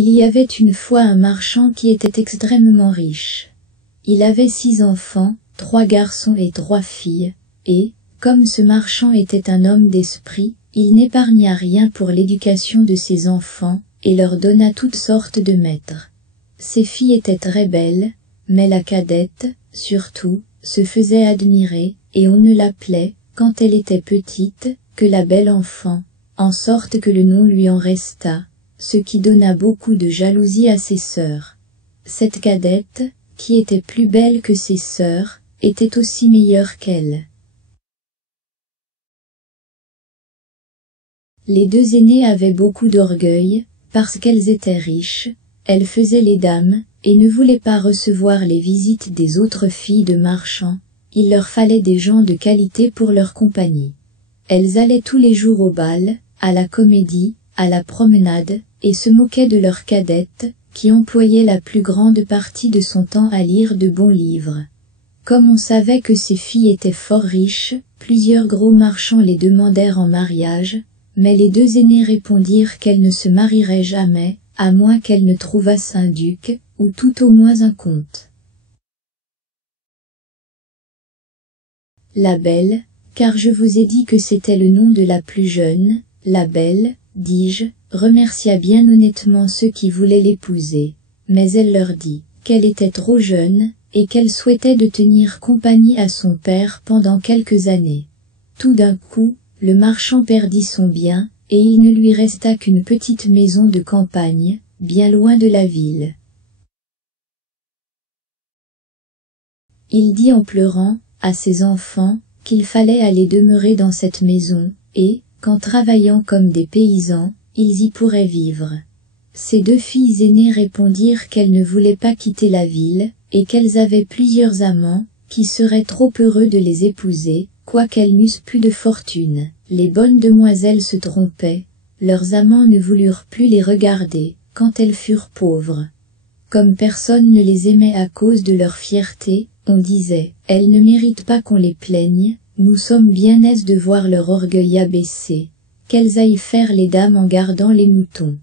Il y avait une fois un marchand qui était extrêmement riche. Il avait 6 enfants, 3 garçons et 3 filles, et, comme ce marchand était un homme d'esprit, il n'épargna rien pour l'éducation de ses enfants, et leur donna toutes sortes de maîtres. Ses filles étaient très belles, mais la cadette, surtout, se faisait admirer, et on ne l'appelait, quand elle était petite, que la belle enfant, en sorte que le nom lui en resta, ce qui donna beaucoup de jalousie à ses sœurs. Cette cadette, qui était plus belle que ses sœurs, était aussi meilleure qu'elle. Les 2 aînées avaient beaucoup d'orgueil, parce qu'elles étaient riches, elles faisaient les dames, et ne voulaient pas recevoir les visites des autres filles de marchands, il leur fallait des gens de qualité pour leur compagnie. Elles allaient tous les jours au bal, à la comédie, à la promenade, et se moquaient de leur cadette, qui employait la plus grande partie de son temps à lire de bons livres. Comme on savait que ces filles étaient fort riches, plusieurs gros marchands les demandèrent en mariage, mais les 2 aînées répondirent qu'elles ne se marieraient jamais, à moins qu'elles ne trouvassent un duc, ou tout au moins un comte. La belle, car je vous ai dit que c'était le nom de la plus jeune, la belle, dis-je, remercia bien honnêtement ceux qui voulaient l'épouser, mais elle leur dit qu'elle était trop jeune, et qu'elle souhaitait de tenir compagnie à son père pendant quelques années. Tout d'un coup, le marchand perdit son bien, et il ne lui resta qu'une petite maison de campagne, bien loin de la ville. Il dit en pleurant, à ses enfants, qu'il fallait aller demeurer dans cette maison, et, qu'en travaillant comme des paysans, ils y pourraient vivre. Ses 2 filles aînées répondirent qu'elles ne voulaient pas quitter la ville, et qu'elles avaient plusieurs amants, qui seraient trop heureux de les épouser, quoiqu'elles n'eussent plus de fortune. Les bonnes demoiselles se trompaient, leurs amants ne voulurent plus les regarder, quand elles furent pauvres. Comme personne ne les aimait à cause de leur fierté, on disait, elles ne méritent pas qu'on les plaigne, nous sommes bien aises de voir leur orgueil abaissé, qu'elles aillent faire les dames en gardant les moutons.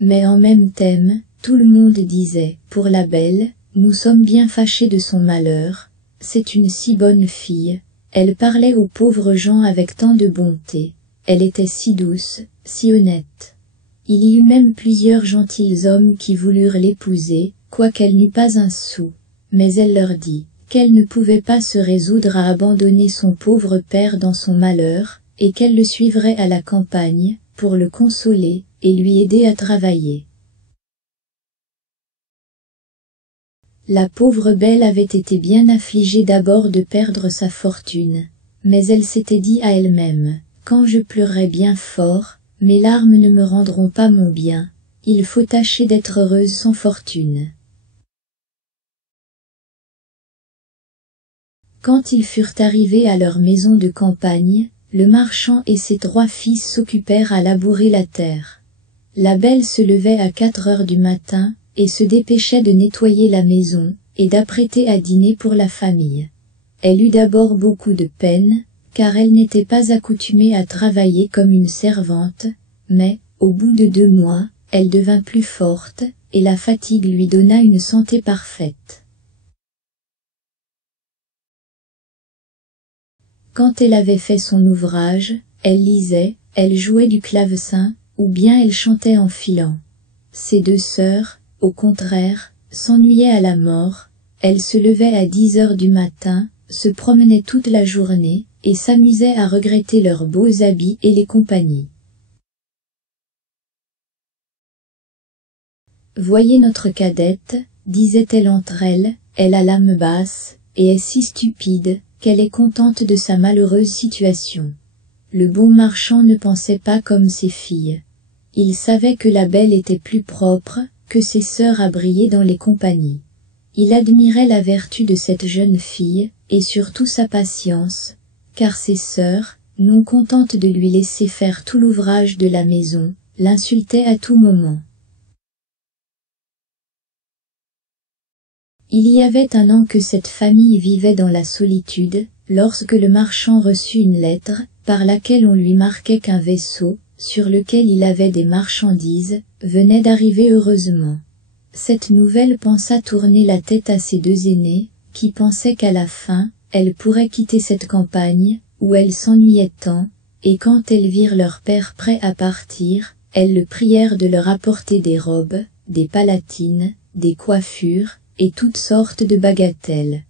Mais en même thème, tout le monde disait, pour la belle, nous sommes bien fâchés de son malheur, c'est une si bonne fille, elle parlait aux pauvres gens avec tant de bonté, elle était si douce, si honnête. Il y eut même plusieurs gentilshommes qui voulurent l'épouser, quoiqu'elle n'eût pas un sou, mais elle leur dit, qu'elle ne pouvait pas se résoudre à abandonner son pauvre père dans son malheur, et qu'elle le suivrait à la campagne, pour le consoler, et lui aider à travailler. La pauvre belle avait été bien affligée d'abord de perdre sa fortune, mais elle s'était dit à elle-même, quand je pleurerai bien fort, mes larmes ne me rendront pas mon bien, il faut tâcher d'être heureuse sans fortune. Quand ils furent arrivés à leur maison de campagne, le marchand et ses 3 fils s'occupèrent à labourer la terre. La belle se levait à 4 heures du matin, et se dépêchait de nettoyer la maison, et d'apprêter à dîner pour la famille. Elle eut d'abord beaucoup de peine, car elle n'était pas accoutumée à travailler comme une servante, mais, au bout de 2 mois, elle devint plus forte, et la fatigue lui donna une santé parfaite. Quand elle avait fait son ouvrage, elle lisait, elle jouait du clavecin, ou bien elle chantait en filant. Ses 2 sœurs, au contraire, s'ennuyaient à la mort, elles se levaient à 10 heures du matin, se promenaient toute la journée, et s'amusaient à regretter leurs beaux habits et les compagnies. Voyez notre cadette, disait-elle entre elles, elle a l'âme basse, et est si stupide, qu'elle est contente de sa malheureuse situation. Le bon marchand ne pensait pas comme ses filles. Il savait que la belle était plus propre, que ses sœurs à briller dans les compagnies. Il admirait la vertu de cette jeune fille, et surtout sa patience, car ses sœurs, non contentes de lui laisser faire tout l'ouvrage de la maison, l'insultaient à tout moment. Il y avait un an que cette famille vivait dans la solitude, lorsque le marchand reçut une lettre, par laquelle on lui marquait qu'un vaisseau, sur lequel il avait des marchandises, venait d'arriver heureusement. Cette nouvelle pensa tourner la tête à ses deux aînés, qui pensaient qu'à la fin, elles pourraient quitter cette campagne, où elles s'ennuyaient tant, et quand elles virent leur père prêt à partir, elles le prièrent de leur apporter des robes, des palatines, des coiffures, et toutes sortes de bagatelles.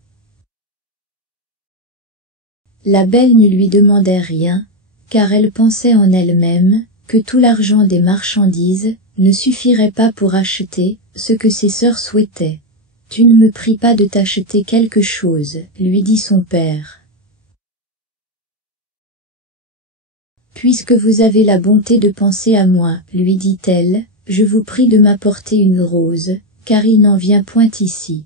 La belle ne lui demandait rien, car elle pensait en elle-même, que tout l'argent des marchandises ne suffirait pas pour acheter ce que ses sœurs souhaitaient. « Tu ne me pries pas de t'acheter quelque chose, lui dit son père. Puisque vous avez la bonté de penser à moi, lui dit-elle, je vous prie de m'apporter une rose, car il n'en vient point ici.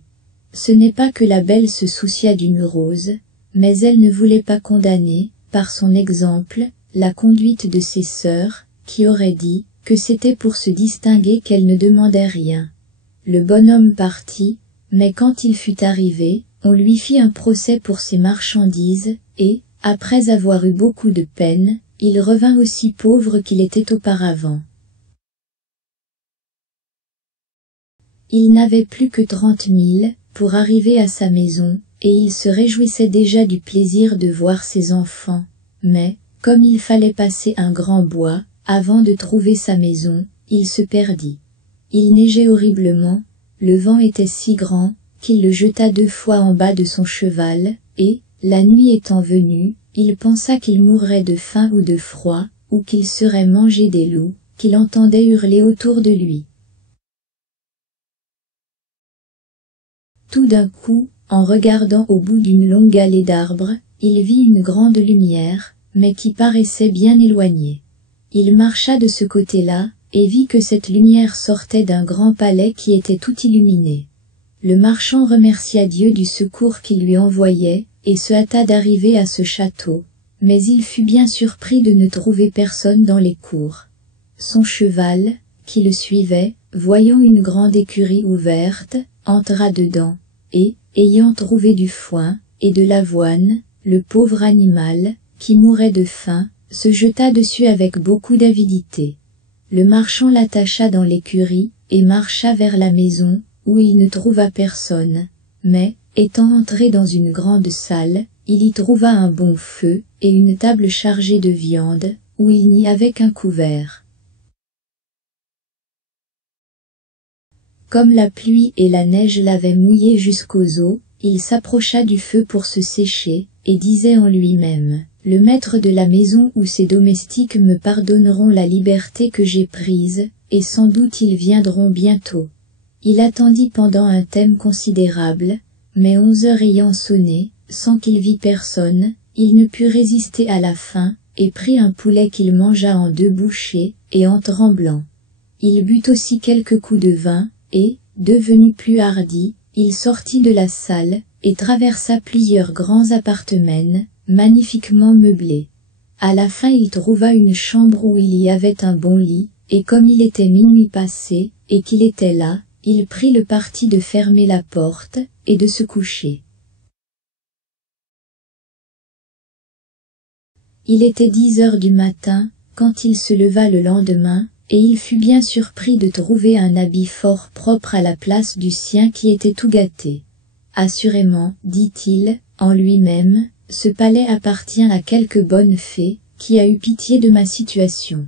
Ce n'est pas que la belle se souciât d'une rose, mais elle ne voulait pas condamner, par son exemple, la conduite de ses sœurs, qui auraient dit que c'était pour se distinguer qu'elle ne demandait rien. Le bonhomme partit, mais quand il fut arrivé, on lui fit un procès pour ses marchandises, et, après avoir eu beaucoup de peine, il revint aussi pauvre qu'il était auparavant. Il n'avait plus que 30 000 pour arriver à sa maison, et il se réjouissait déjà du plaisir de voir ses enfants, mais, comme il fallait passer un grand bois, avant de trouver sa maison, il se perdit. Il neigeait horriblement, le vent était si grand, qu'il le jeta 2 fois en bas de son cheval, et, la nuit étant venue, il pensa qu'il mourrait de faim ou de froid, ou qu'il serait mangé des loups, qu'il entendait hurler autour de lui. Tout d'un coup, en regardant au bout d'une longue allée d'arbres, il vit une grande lumière, mais qui paraissait bien éloignée. Il marcha de ce côté-là, et vit que cette lumière sortait d'un grand palais qui était tout illuminé. Le marchand remercia Dieu du secours qu'il lui envoyait, et se hâta d'arriver à ce château, mais il fut bien surpris de ne trouver personne dans les cours. Son cheval, qui le suivait, voyant une grande écurie ouverte, entra dedans, et, ayant trouvé du foin, et de l'avoine, le pauvre animal, qui mourait de faim, se jeta dessus avec beaucoup d'avidité. Le marchand l'attacha dans l'écurie, et marcha vers la maison, où il ne trouva personne, mais, étant entré dans une grande salle, il y trouva un bon feu, et une table chargée de viande, où il n'y avait qu'un couvert. Comme la pluie et la neige l'avaient mouillé jusqu'aux os, il s'approcha du feu pour se sécher, et disait en lui-même, « Le maître de la maison ou ses domestiques me pardonneront la liberté que j'ai prise, et sans doute ils viendront bientôt. » Il attendit pendant un temps considérable, mais 11 heures ayant sonné, sans qu'il vît personne, il ne put résister à la faim, et prit un poulet qu'il mangea en 2 bouchées, et en tremblant. Il but aussi quelques coups de vin, et, devenu plus hardi, il sortit de la salle, et traversa plusieurs grands appartements, magnifiquement meublés. À la fin il trouva une chambre où il y avait un bon lit, et comme il était minuit passé, et qu'il était là, il prit le parti de fermer la porte, et de se coucher. Il était 10 heures du matin, quand il se leva le lendemain, et il fut bien surpris de trouver un habit fort propre à la place du sien qui était tout gâté. Assurément, dit-il, en lui-même, ce palais appartient à quelque bonne fée, qui a eu pitié de ma situation.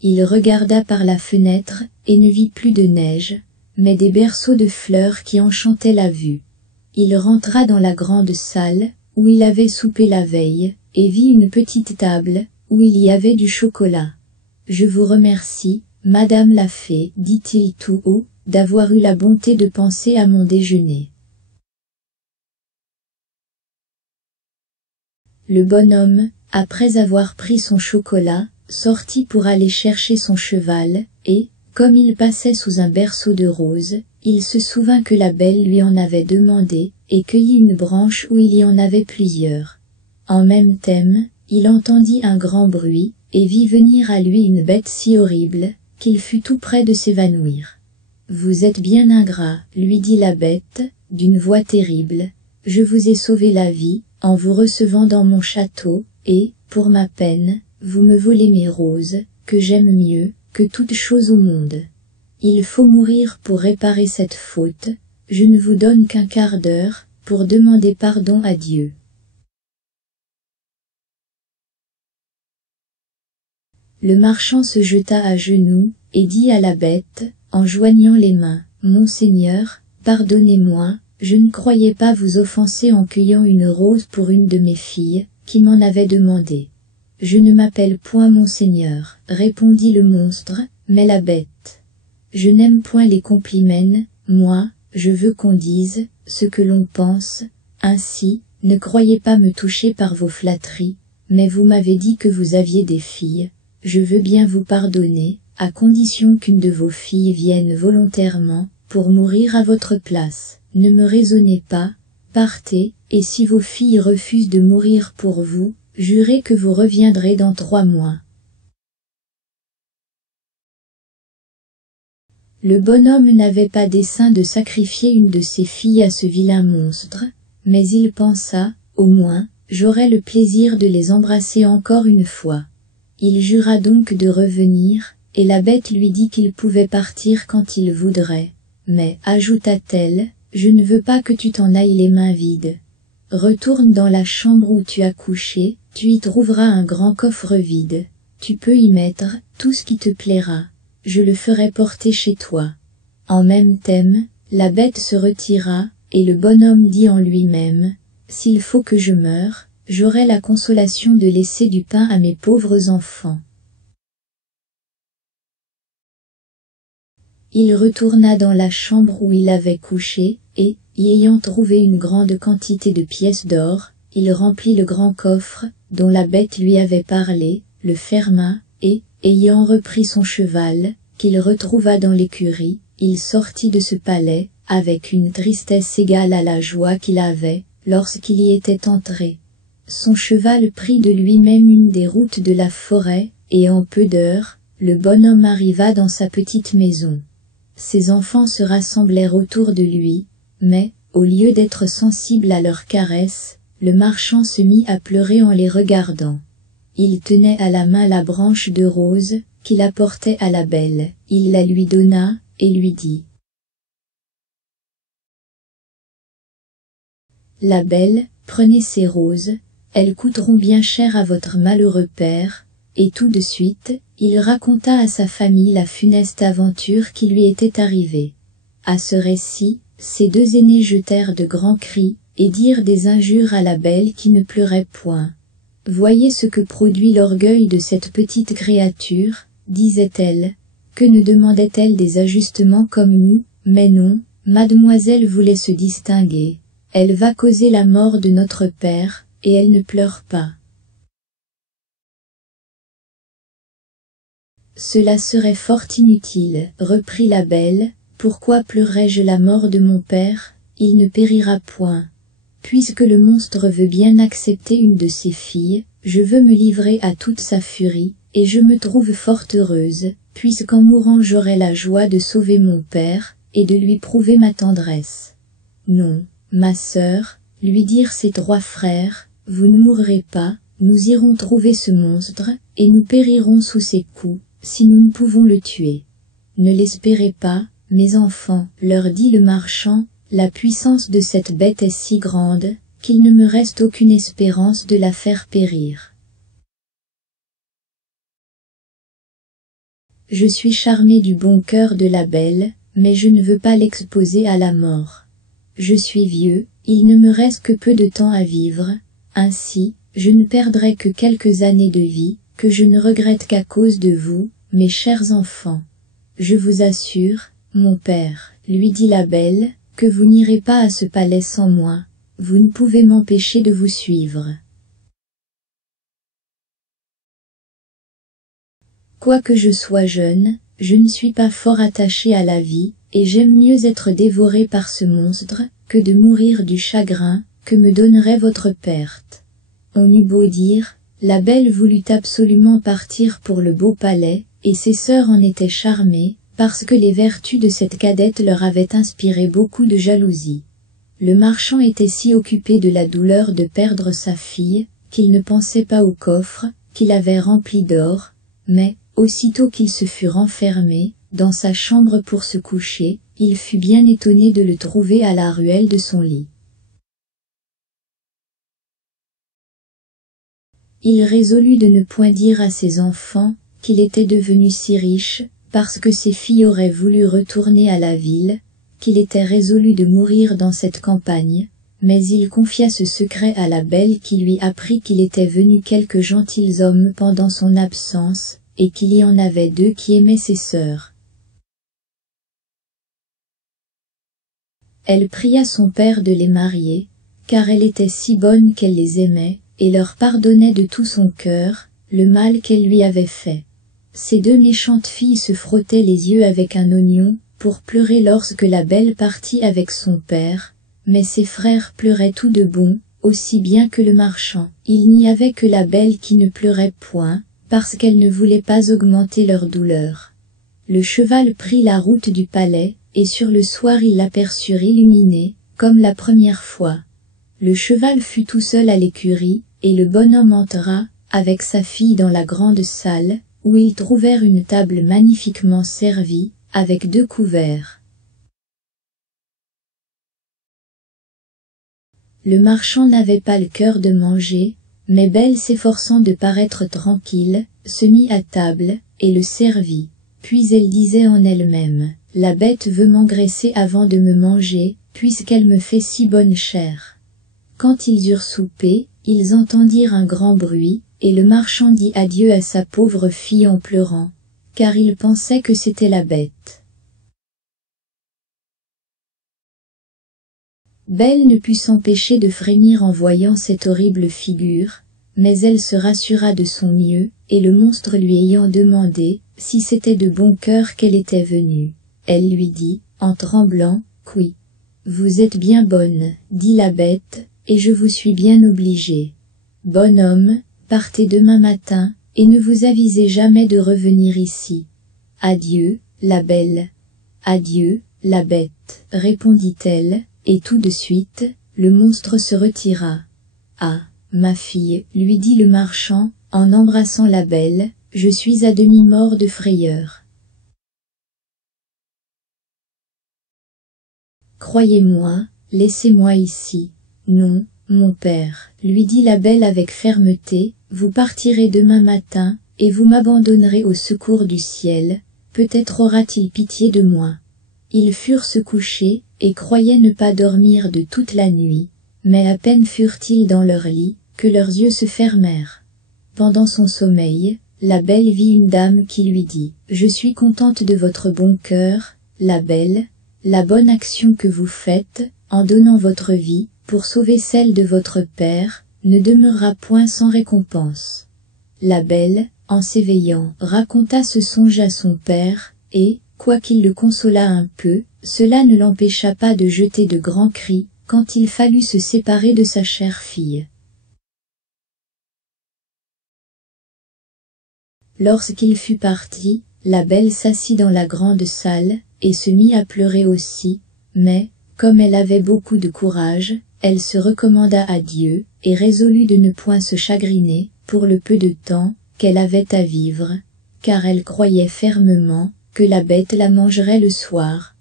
Il regarda par la fenêtre, et ne vit plus de neige, mais des berceaux de fleurs qui enchantaient la vue. Il rentra dans la grande salle, où il avait soupé la veille, et vit une petite table, où il y avait du chocolat. « Je vous remercie, Madame la fée, dit-il tout haut, d'avoir eu la bonté de penser à mon déjeuner. » Le bonhomme, après avoir pris son chocolat, sortit pour aller chercher son cheval, et, comme il passait sous un berceau de roses, il se souvint que la belle lui en avait demandé, et cueillit une branche où il y en avait plusieurs. En même temps, il entendit un grand bruit, et vit venir à lui une bête si horrible, qu'il fut tout près de s'évanouir. « Vous êtes bien ingrat, lui dit la bête, d'une voix terrible, je vous ai sauvé la vie, en vous recevant dans mon château, et, pour ma peine, vous me volez mes roses, que j'aime mieux que toute chose au monde. Il faut mourir pour réparer cette faute, je ne vous donne qu'un quart d'heure, pour demander pardon à Dieu. Le marchand se jeta à genoux, et dit à la bête, en joignant les mains, « Monseigneur, pardonnez-moi, je ne croyais pas vous offenser en cueillant une rose pour une de mes filles, qui m'en avait demandé. » « Je ne m'appelle point Monseigneur, répondit le monstre, mais la bête. « Je n'aime point les compliments, moi, je veux qu'on dise ce que l'on pense, ainsi, ne croyez pas me toucher par vos flatteries, mais vous m'avez dit que vous aviez des filles, je veux bien vous pardonner, à condition qu'une de vos filles vienne volontairement, pour mourir à votre place. Ne me raisonnez pas, partez, et si vos filles refusent de mourir pour vous, jurez que vous reviendrez dans 3 mois. » Le bonhomme n'avait pas dessein de sacrifier une de ses filles à ce vilain monstre, mais il pensa, au moins, j'aurai le plaisir de les embrasser encore une fois. Il jura donc de revenir, et la bête lui dit qu'il pouvait partir quand il voudrait. Mais, ajouta-t-elle, je ne veux pas que tu t'en ailles les mains vides. Retourne dans la chambre où tu as couché, tu y trouveras un grand coffre vide. Tu peux y mettre tout ce qui te plaira. Je le ferai porter chez toi. En même thème, la bête se retira, et le bonhomme dit en lui-même, s'il faut que je meure, j'aurai la consolation de laisser du pain à mes pauvres enfants. Il retourna dans la chambre où il avait couché, et, y ayant trouvé une grande quantité de pièces d'or, il remplit le grand coffre, dont la bête lui avait parlé, le ferma, et, ayant repris son cheval, qu'il retrouva dans l'écurie, il sortit de ce palais, avec une tristesse égale à la joie qu'il avait, lorsqu'il y était entré. Son cheval prit de lui-même une des routes de la forêt, et en peu d'heures, le bonhomme arriva dans sa petite maison. Ses enfants se rassemblèrent autour de lui, mais, au lieu d'être sensible à leurs caresses, le marchand se mit à pleurer en les regardant. Il tenait à la main la branche de rose, qu'il apportait à la belle, il la lui donna, et lui dit. La belle, prenez ces roses, elles coûteront bien cher à votre malheureux père, et tout de suite, il raconta à sa famille la funeste aventure qui lui était arrivée. À ce récit, ses 2 aînés jetèrent de grands cris, et dirent des injures à la belle qui ne pleurait point. « Voyez ce que produit l'orgueil de cette petite créature, disait-elle, que ne demandait-elle des ajustements comme nous, mais non, mademoiselle voulait se distinguer. Elle va causer la mort de notre père, et elle ne pleure pas. » Cela serait fort inutile, reprit la belle, pourquoi pleurerais-je la mort de mon père, il ne périra point. Puisque le monstre veut bien accepter une de ses filles, je veux me livrer à toute sa furie, et je me trouve fort heureuse, puisqu'en mourant j'aurai la joie de sauver mon père, et de lui prouver ma tendresse. Non, ma sœur, lui dirent ses 3 frères, vous ne mourrez pas, nous irons trouver ce monstre, et nous périrons sous ses coups, si nous ne pouvons le tuer. Ne l'espérez pas, mes enfants, leur dit le marchand, la puissance de cette bête est si grande, qu'il ne me reste aucune espérance de la faire périr. Je suis charmé du bon cœur de la belle, mais je ne veux pas l'exposer à la mort. Je suis vieux, il ne me reste que peu de temps à vivre, ainsi, je ne perdrai que quelques années de vie, que je ne regrette qu'à cause de vous, mes chers enfants. Je vous assure, mon père, lui dit la belle, que vous n'irez pas à ce palais sans moi, vous ne pouvez m'empêcher de vous suivre. Quoique je sois jeune, je ne suis pas fort attaché à la vie, et j'aime mieux être dévoré par ce monstre, que de mourir du chagrin, que me donnerait votre perte. On eut beau dire, la belle voulut absolument partir pour le beau palais, et ses sœurs en étaient charmées, parce que les vertus de cette cadette leur avaient inspiré beaucoup de jalousie. Le marchand était si occupé de la douleur de perdre sa fille, qu'il ne pensait pas au coffre, qu'il avait rempli d'or, mais, aussitôt qu'il se fut renfermé dans sa chambre pour se coucher, il fut bien étonné de le trouver à la ruelle de son lit. Il résolut de ne point dire à ses enfants qu'il était devenu si riche, parce que ses filles auraient voulu retourner à la ville, qu'il était résolu de mourir dans cette campagne, mais il confia ce secret à la belle qui lui apprit qu'il était venu quelques gentilshommes pendant son absence, et qu'il y en avait 2 qui aimaient ses sœurs. Elle pria son père de les marier, car elle était si bonne qu'elle les aimait, et leur pardonnait de tout son cœur le mal qu'elle lui avait fait. Ces 2 méchantes filles se frottaient les yeux avec un oignon, pour pleurer lorsque la belle partit avec son père, mais ses frères pleuraient tout de bon, aussi bien que le marchand. Il n'y avait que la belle qui ne pleurait point, parce qu'elle ne voulait pas augmenter leur douleur. Le cheval prit la route du palais, et sur le soir ils l'aperçurent illuminé, comme la première fois. Le cheval fut tout seul à l'écurie, et le bonhomme entra, avec sa fille dans la grande salle, où ils trouvèrent une table magnifiquement servie, avec 2 couverts. Le marchand n'avait pas le cœur de manger, mais Belle s'efforçant de paraître tranquille, se mit à table, et le servit. Puis elle disait en elle-même, « La bête veut m'engraisser avant de me manger, puisqu'elle me fait si bonne chair. » Quand ils eurent soupé, ils entendirent un grand bruit, et le marchand dit adieu à sa pauvre fille en pleurant, car il pensait que c'était la bête. Belle ne put s'empêcher de frémir en voyant cette horrible figure, mais elle se rassura de son mieux, et le monstre lui ayant demandé si c'était de bon cœur qu'elle était venue, elle lui dit, en tremblant, « Oui, vous êtes bien bonne, dit la bête, et je vous suis bien obligée. Bon homme, partez demain matin, et ne vous avisez jamais de revenir ici. Adieu, la belle. Adieu, la bête, répondit-elle, et tout de suite, le monstre se retira. Ah, ma fille, lui dit le marchand, en embrassant la belle, je suis à demi mort de frayeur. Croyez-moi, laissez-moi ici. Non, mon père, lui dit la belle avec fermeté, vous partirez demain matin, et vous m'abandonnerez au secours du ciel, peut-être aura-t-il pitié de moi. Ils furent se coucher, et croyaient ne pas dormir de toute la nuit, mais à peine furent-ils dans leur lit, que leurs yeux se fermèrent. Pendant son sommeil, la belle vit une dame qui lui dit « Je suis contente de votre bon cœur, la belle, la bonne action que vous faites, en donnant votre vie, pour sauver celle de votre père, ne demeurera point sans récompense. » La belle, en s'éveillant, raconta ce songe à son père, et, quoiqu'il le consolât un peu, cela ne l'empêcha pas de jeter de grands cris, quand il fallut se séparer de sa chère fille. Lorsqu'il fut parti, la belle s'assit dans la grande salle, et se mit à pleurer aussi, mais, comme elle avait beaucoup de courage, elle se recommanda à Dieu, et résolut de ne point se chagriner, pour le peu de temps qu'elle avait à vivre, car elle croyait fermement que la bête la mangerait le soir.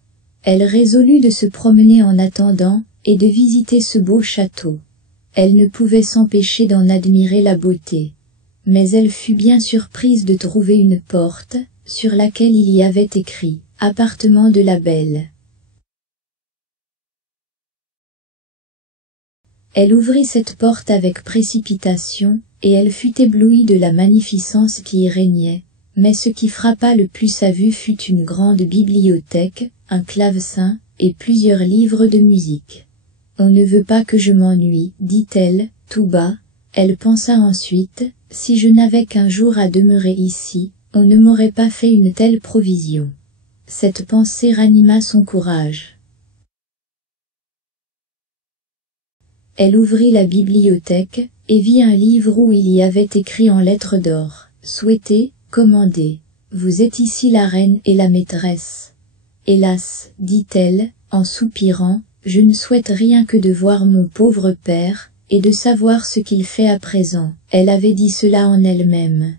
Elle résolut de se promener en attendant, et de visiter ce beau château. Elle ne pouvait s'empêcher d'en admirer la beauté. Mais elle fut bien surprise de trouver une porte, sur laquelle il y avait écrit « Appartement de la belle ». Elle ouvrit cette porte avec précipitation, et elle fut éblouie de la magnificence qui y régnait, mais ce qui frappa le plus sa vue fut une grande bibliothèque, un clavecin, et plusieurs livres de musique. « On ne veut pas que je m'ennuie, dit-elle, tout bas. Elle pensa ensuite, si je n'avais qu'un jour à demeurer ici, on ne m'aurait pas fait une telle provision. Cette pensée ranima son courage. Elle ouvrit la bibliothèque, et vit un livre où il y avait écrit en lettres d'or, « Souhaitez, commandez. Vous êtes ici la reine et la maîtresse. » Hélas, dit-elle, en soupirant, je ne souhaite rien que de voir mon pauvre père, et de savoir ce qu'il fait à présent. Elle avait dit cela en elle-même.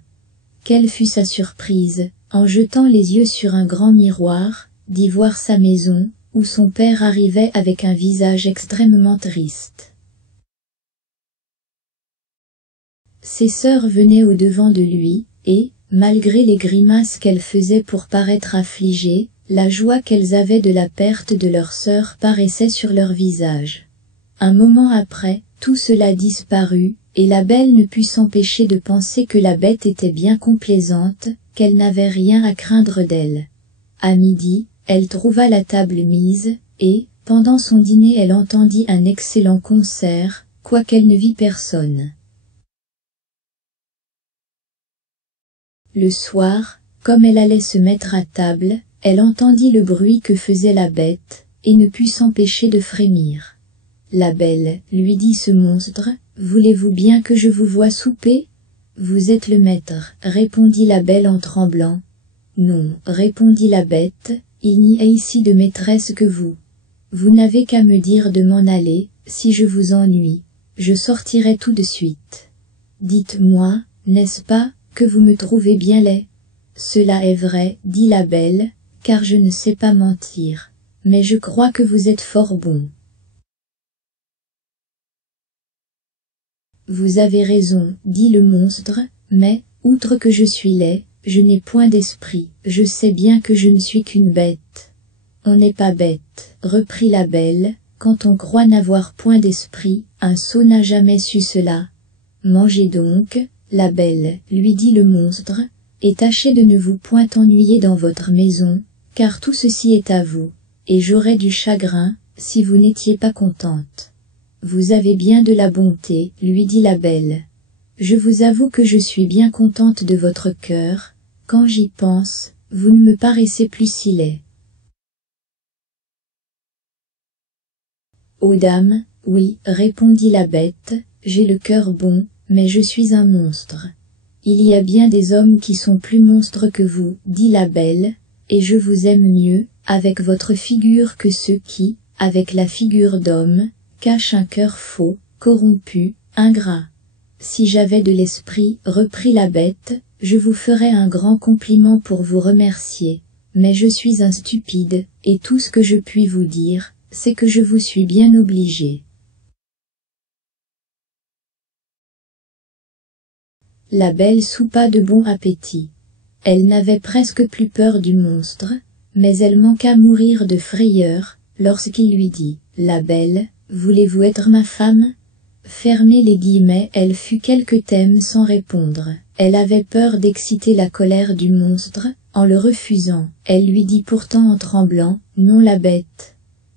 quelle fut sa surprise, en jetant les yeux sur un grand miroir, d'y voir sa maison, où son père arrivait avec un visage extrêmement triste. Ses sœurs venaient au-devant de lui, et, malgré les grimaces qu'elles faisaient pour paraître affligées, la joie qu'elles avaient de la perte de leur sœur paraissait sur leur visage. Un moment après, tout cela disparut, et la belle ne put s'empêcher de penser que la bête était bien complaisante, qu'elle n'avait rien à craindre d'elle. À midi, elle trouva la table mise, et, pendant son dîner elle entendit un excellent concert, quoiqu'elle ne vit personne. Le soir, comme elle allait se mettre à table, elle entendit le bruit que faisait la bête, et ne put s'empêcher de frémir. La belle, lui dit ce monstre, « Voulez-vous bien que je vous voie souper ?»« Vous êtes le maître, » répondit la belle en tremblant. « Non, » répondit la bête, « il n'y a ici de maîtresse que vous. Vous n'avez qu'à me dire de m'en aller, si je vous ennuie, je sortirai tout de suite. Dites-moi, n'est-ce pas, que vous me trouvez bien laid ? Cela est vrai, dit la belle, car je ne sais pas mentir, mais je crois que vous êtes fort bon. Vous avez raison, dit le monstre, mais, outre que je suis laid, je n'ai point d'esprit, je sais bien que je ne suis qu'une bête. On n'est pas bête, reprit la belle, quand on croit n'avoir point d'esprit, un sot n'a jamais su cela. Mangez donc, la belle, lui dit le monstre, et tâchez de ne vous point ennuyer dans votre maison, car tout ceci est à vous, et j'aurais du chagrin, si vous n'étiez pas contente. Vous avez bien de la bonté, lui dit la belle. Je vous avoue que je suis bien contente de votre cœur, quand j'y pense, vous ne me paraissez plus si laid. Ô dame, oui, répondit la bête, j'ai le cœur bon, mais je suis un monstre. Il y a bien des hommes qui sont plus monstres que vous, dit la belle, et je vous aime mieux, avec votre figure que ceux qui, avec la figure d'homme, cachent un cœur faux, corrompu, ingrat. Si j'avais de l'esprit, reprit la bête, je vous ferais un grand compliment pour vous remercier, mais je suis un stupide, et tout ce que je puis vous dire, c'est que je vous suis bien obligé. La belle soupa de bon appétit. Elle n'avait presque plus peur du monstre, mais elle manqua mourir de frayeur, lorsqu'il lui dit, « La belle, voulez-vous être ma femme ?» Fermez les guillemets, elle fut quelque temps sans répondre. Elle avait peur d'exciter la colère du monstre, en le refusant. Elle lui dit pourtant en tremblant, « Non la bête. »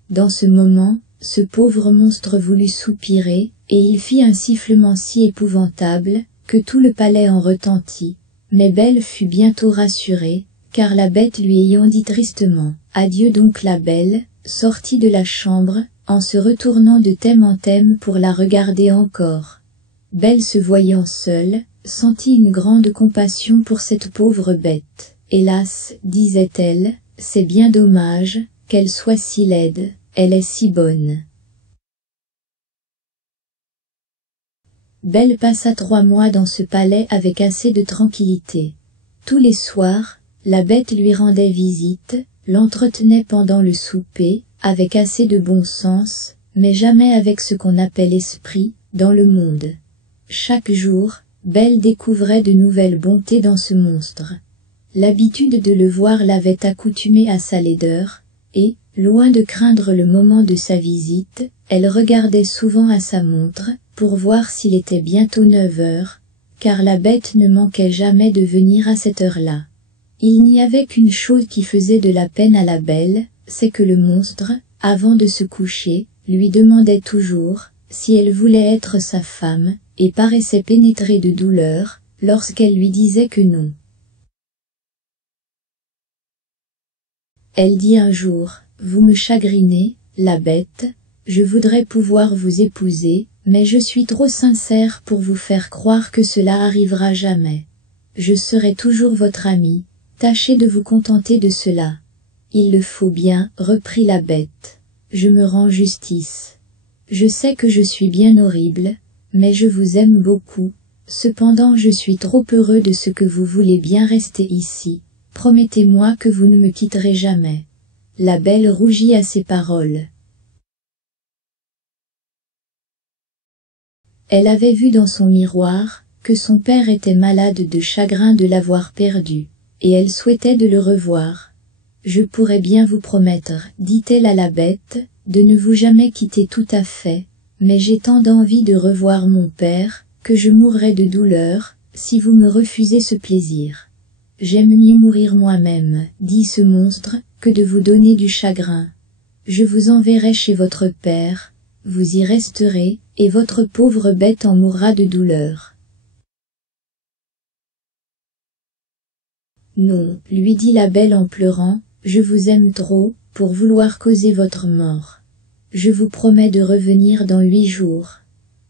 Dans ce moment, ce pauvre monstre voulut soupirer, et il fit un sifflement si épouvantable, que tout le palais en retentit. Mais Belle fut bientôt rassurée, car la bête lui ayant dit tristement « Adieu donc la belle », sortit de la chambre, en se retournant de thème en thème pour la regarder encore. Belle se voyant seule, sentit une grande compassion pour cette pauvre bête. « Hélas, disait-elle, c'est bien dommage, qu'elle soit si laide, elle est si bonne. » Belle passa 3 mois dans ce palais avec assez de tranquillité. Tous les soirs, la bête lui rendait visite, l'entretenait pendant le souper, avec assez de bon sens, mais jamais avec ce qu'on appelle esprit, dans le monde. Chaque jour, Belle découvrait de nouvelles bontés dans ce monstre. L'habitude de le voir l'avait accoutumée à sa laideur, et, loin de craindre le moment de sa visite, elle regardait souvent à sa montre, pour voir s'il était bientôt 9 heures, car la bête ne manquait jamais de venir à cette heure-là. Il n'y avait qu'une chose qui faisait de la peine à la belle, c'est que le monstre, avant de se coucher, lui demandait toujours, si elle voulait être sa femme, et paraissait pénétré de douleur, lorsqu'elle lui disait que non. Elle dit un jour, « Vous me chagrinez, la bête, je voudrais pouvoir vous épouser, mais je suis trop sincère pour vous faire croire que cela arrivera jamais. Je serai toujours votre amie, tâchez de vous contenter de cela. » Il le faut bien, reprit la bête. Je me rends justice. Je sais que je suis bien horrible, mais je vous aime beaucoup, Cependant je suis trop heureux de ce que vous voulez bien rester ici, promettez-moi que vous ne me quitterez jamais. » La belle rougit à ces paroles. Elle avait vu dans son miroir que son père était malade de chagrin de l'avoir perdu, et elle souhaitait de le revoir. « Je pourrais bien vous promettre, dit-elle à la bête, de ne vous jamais quitter tout à fait, mais j'ai tant d'envie de revoir mon père, que je mourrais de douleur, si vous me refusez ce plaisir. J'aime mieux mourir moi-même, dit ce monstre, que de vous donner du chagrin. Je vous enverrai chez votre père, vous y resterez, et votre pauvre bête en mourra de douleur. » « Non, lui dit la belle en pleurant, je vous aime trop, pour vouloir causer votre mort. Je vous promets de revenir dans 8 jours.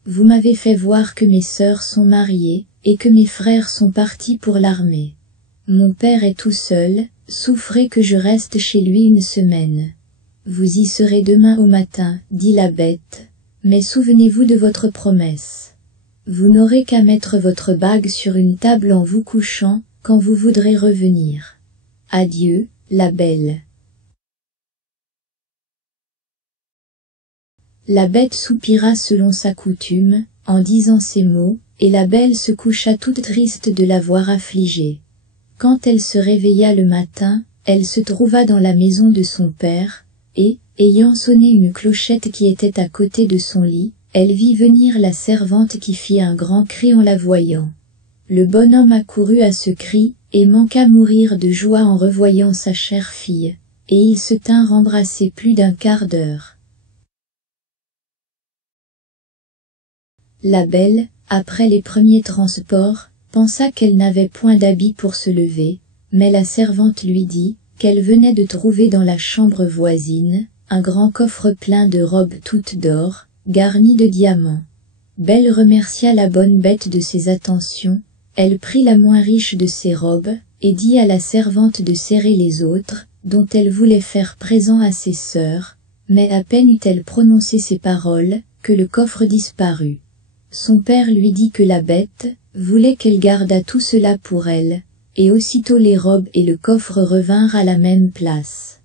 Vous m'avez fait voir que mes sœurs sont mariées, et que mes frères sont partis pour l'armée. Mon père est tout seul, souffrez que je reste chez lui 1 semaine. Vous y serez demain au matin, dit la bête, mais souvenez-vous de votre promesse. Vous n'aurez qu'à mettre votre bague sur une table en vous couchant, quand vous voudrez revenir. Adieu, la belle. La bête soupira selon sa coutume, en disant ces mots, et la belle se coucha toute triste de la voir affligée. Quand elle se réveilla le matin, elle se trouva dans la maison de son père, et, ayant sonné une clochette qui était à côté de son lit, elle vit venir la servante qui fit un grand cri en la voyant. Le bonhomme accourut à ce cri, et manqua mourir de joie en revoyant sa chère fille, et ils se tinrent embrassés plus d'1 quart d'heure. La belle, après les premiers transports, pensa qu'elle n'avait point d'habit pour se lever, mais la servante lui dit qu'elle venait de trouver dans la chambre voisine un grand coffre plein de robes toutes d'or, garnies de diamants. Belle remercia la bonne bête de ses attentions, elle prit la moins riche de ses robes, et dit à la servante de serrer les autres, dont elle voulait faire présent à ses sœurs, mais à peine eut-elle prononcé ces paroles, que le coffre disparut. Son père lui dit que la bête voulait qu'elle gardât tout cela pour elle, et aussitôt les robes et le coffre revinrent à la même place.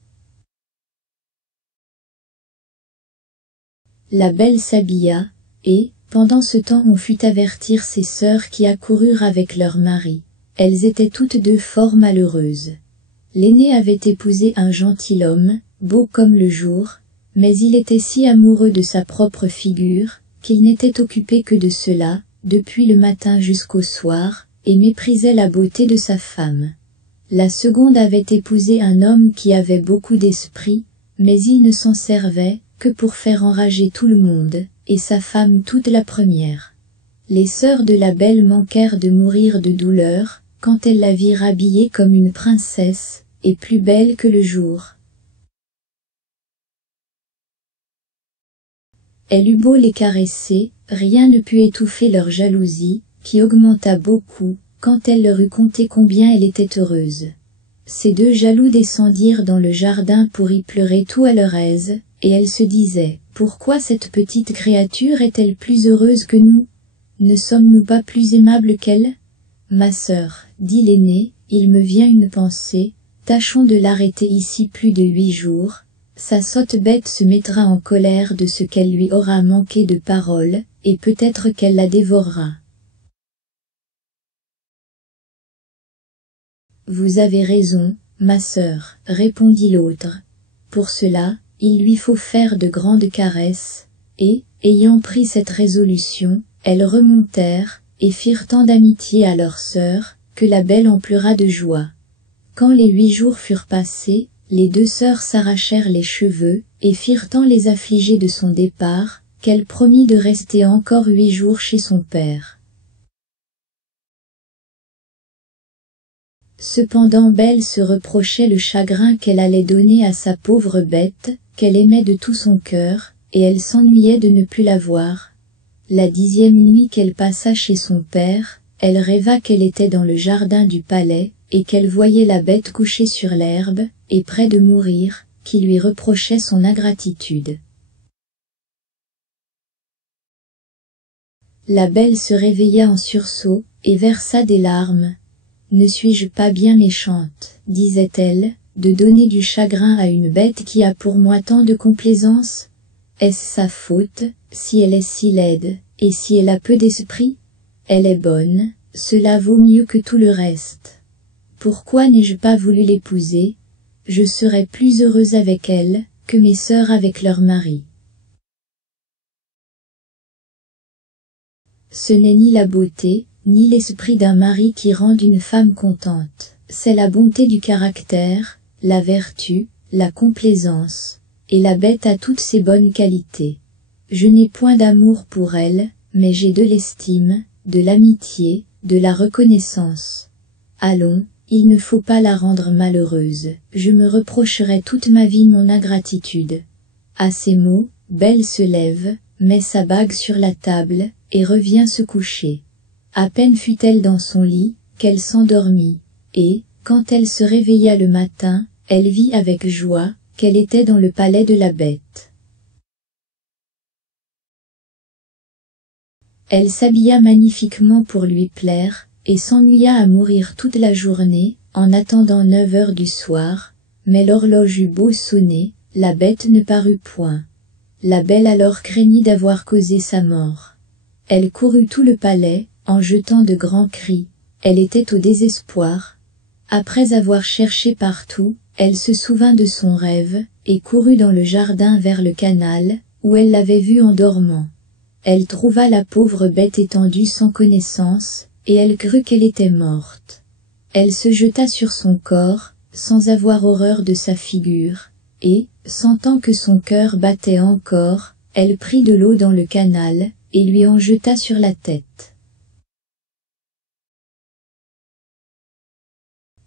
La belle s'habilla, et, pendant ce temps on fut avertir ses sœurs qui accoururent avec leurs maris. Elles étaient toutes 2 fort malheureuses. L'aînée avait épousé un gentilhomme, beau comme le jour, mais il était si amoureux de sa propre figure, qu'il n'était occupé que de cela, depuis le matin jusqu'au soir, et méprisait la beauté de sa femme. La seconde avait épousé un homme qui avait beaucoup d'esprit, mais il ne s'en servait que pour faire enrager tout le monde, et sa femme toute la première. Les sœurs de la belle manquèrent de mourir de douleur, quand elles la virent habillée comme une princesse, et plus belle que le jour. Elle eut beau les caresser, rien ne put étouffer leur jalousie, qui augmenta beaucoup, quand elle leur eut conté combien elle était heureuse. Ces 2 jaloux descendirent dans le jardin pour y pleurer tout à leur aise, et elles se disaient, « Pourquoi cette petite créature est-elle plus heureuse que nous? Ne sommes-nous pas plus aimables qu'elle? » « Ma sœur, dit l'aînée, il me vient une pensée, tâchons de l'arrêter ici plus de 8 jours, sa sotte bête se mettra en colère de ce qu'elle lui aura manqué de parole, et peut-être qu'elle la dévorera. » « Vous avez raison, ma sœur, répondit l'autre. Pour cela, il lui faut faire de grandes caresses, et, ayant pris cette résolution, elles remontèrent, et firent tant d'amitié à leur sœur, que la belle en pleura de joie. Quand les 8 jours furent passés, les 2 sœurs s'arrachèrent les cheveux, et firent tant les affliger de son départ, qu'elle promit de rester encore 8 jours chez son père. Cependant Belle se reprochait le chagrin qu'elle allait donner à sa pauvre bête, qu'elle aimait de tout son cœur, et elle s'ennuyait de ne plus la voir. La 10e nuit qu'elle passa chez son père, elle rêva qu'elle était dans le jardin du palais, et qu'elle voyait la bête couchée sur l'herbe, et près de mourir, qui lui reprochait son ingratitude. La belle se réveilla en sursaut, et versa des larmes. « Ne suis-je pas bien méchante, disait-elle, de donner du chagrin à une bête qui a pour moi tant de complaisance? Est-ce sa faute, si elle est si laide, et si elle a peu d'esprit? Elle est bonne, cela vaut mieux que tout le reste. Pourquoi n'ai-je pas voulu l'épouser? Je serais plus heureuse avec elle, que mes sœurs avec leurs maris. » Ce n'est ni la beauté, ni l'esprit d'un mari qui rendent une femme contente, c'est la bonté du caractère, la vertu, la complaisance, et la bête a toutes ces bonnes qualités. Je n'ai point d'amour pour elle, mais j'ai de l'estime, de l'amitié, de la reconnaissance. Allons, il ne faut pas la rendre malheureuse, je me reprocherai toute ma vie mon ingratitude. À ces mots, Belle se lève, met sa bague sur la table, et revient se coucher. À peine fut-elle dans son lit, qu'elle s'endormit, et, quand elle se réveilla le matin, elle vit avec joie, qu'elle était dans le palais de la bête. Elle s'habilla magnifiquement pour lui plaire, et s'ennuya à mourir toute la journée, en attendant 9 heures du soir, mais l'horloge eut beau sonner, la bête ne parut point. La belle alors craignit d'avoir causé sa mort. Elle courut tout le palais, en jetant de grands cris. Elle était au désespoir. Après avoir cherché partout, elle se souvint de son rêve, et courut dans le jardin vers le canal, où elle l'avait vue en dormant. Elle trouva la pauvre bête étendue sans connaissance, et elle crut qu'elle était morte. Elle se jeta sur son corps, sans avoir horreur de sa figure, et, sentant que son cœur battait encore, elle prit de l'eau dans le canal, et lui en jeta sur la tête.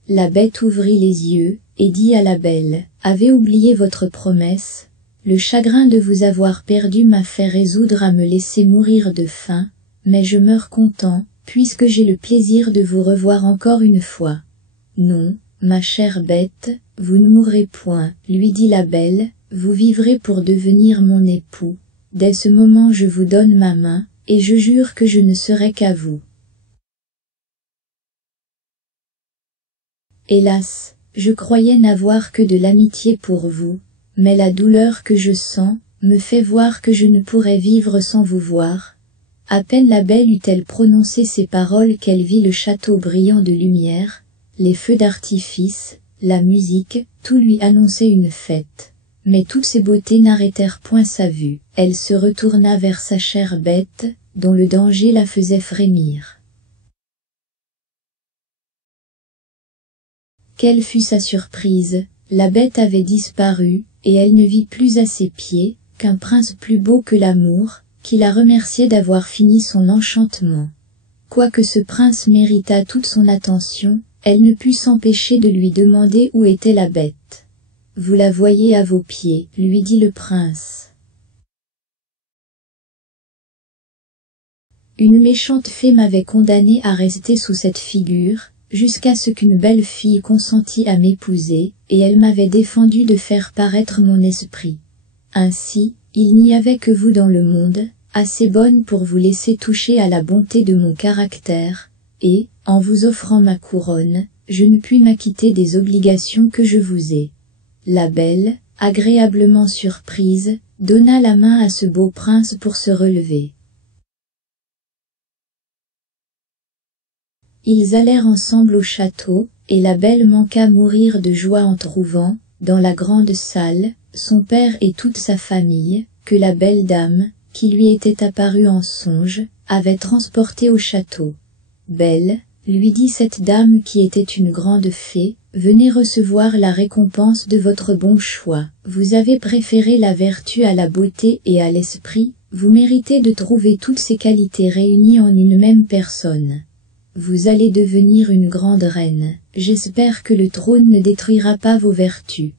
La bête ouvrit les yeux, et dit à la belle, « Avez oublié votre promesse? Le chagrin de vous avoir perdu m'a fait résoudre à me laisser mourir de faim, mais je meurs content, puisque j'ai le plaisir de vous revoir encore une fois. » « Non, ma chère bête, vous ne mourrez point, lui dit la belle, vous vivrez pour devenir mon époux. Dès ce moment je vous donne ma main, et je jure que je ne serai qu'à vous. Hélas, je croyais n'avoir que de l'amitié pour vous, mais la douleur que je sens, me fait voir que je ne pourrais vivre sans vous voir. À peine la belle eut-elle prononcé ces paroles qu'elle vit le château brillant de lumière, les feux d'artifice, la musique, tout lui annonçait une fête. Mais toutes ces beautés n'arrêtèrent point sa vue. Elle se retourna vers sa chère bête, dont le danger la faisait frémir. Quelle fut sa surprise! La bête avait disparu, et elle ne vit plus à ses pieds, qu'un prince plus beau que l'amour, qui la remerciait d'avoir fini son enchantement. Quoique ce prince méritât toute son attention, elle ne put s'empêcher de lui demander où était la bête. « Vous la voyez à vos pieds, lui dit le prince. Une méchante fée m'avait condamné à rester sous cette figure, jusqu'à ce qu'une belle fille consentît à m'épouser, et elle m'avait défendu de faire paraître mon esprit. Ainsi, il n'y avait que vous dans le monde, assez bonne pour vous laisser toucher à la bonté de mon caractère, et, en vous offrant ma couronne, je ne puis m'acquitter des obligations que je vous ai. » La belle, agréablement surprise, donna la main à ce beau prince pour se relever. Ils allèrent ensemble au château, et la belle manqua mourir de joie en trouvant, dans la grande salle, son père et toute sa famille, que la belle dame, qui lui était apparue en songe, avait transporté au château. « Belle, lui dit cette dame qui était une grande fée, venez recevoir la récompense de votre bon choix. Vous avez préféré la vertu à la beauté et à l'esprit, vous méritez de trouver toutes ces qualités réunies en une même personne. Vous allez devenir une grande reine, j'espère que le trône ne détruira pas vos vertus.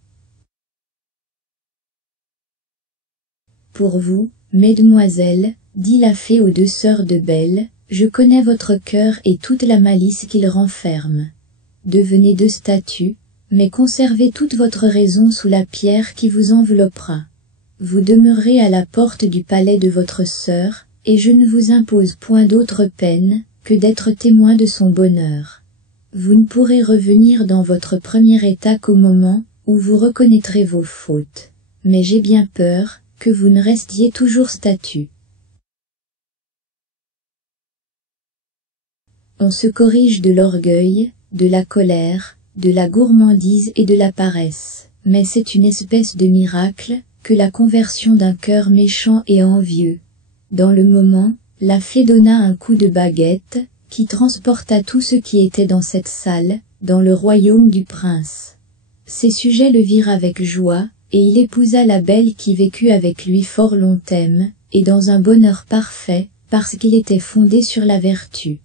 Pour vous, mesdemoiselles, dit la fée aux 2 sœurs de Belle, je connais votre cœur et toute la malice qu'il renferme. Devenez 2 statues, mais conservez toute votre raison sous la pierre qui vous enveloppera. Vous demeurez à la porte du palais de votre sœur, et je ne vous impose point d'autre peine que d'être témoin de son bonheur. Vous ne pourrez revenir dans votre premier état qu'au moment où vous reconnaîtrez vos fautes. Mais j'ai bien peur que vous ne restiez toujours statue. On se corrige de l'orgueil, de la colère, de la gourmandise et de la paresse, mais c'est une espèce de miracle que la conversion d'un cœur méchant et envieux. Dans le moment, la fée donna un coup de baguette, qui transporta tout ce qui était dans cette salle, dans le royaume du prince. Ses sujets le virent avec joie, et il épousa la belle qui vécut avec lui fort longtemps, et dans un bonheur parfait, parce qu'il était fondé sur la vertu.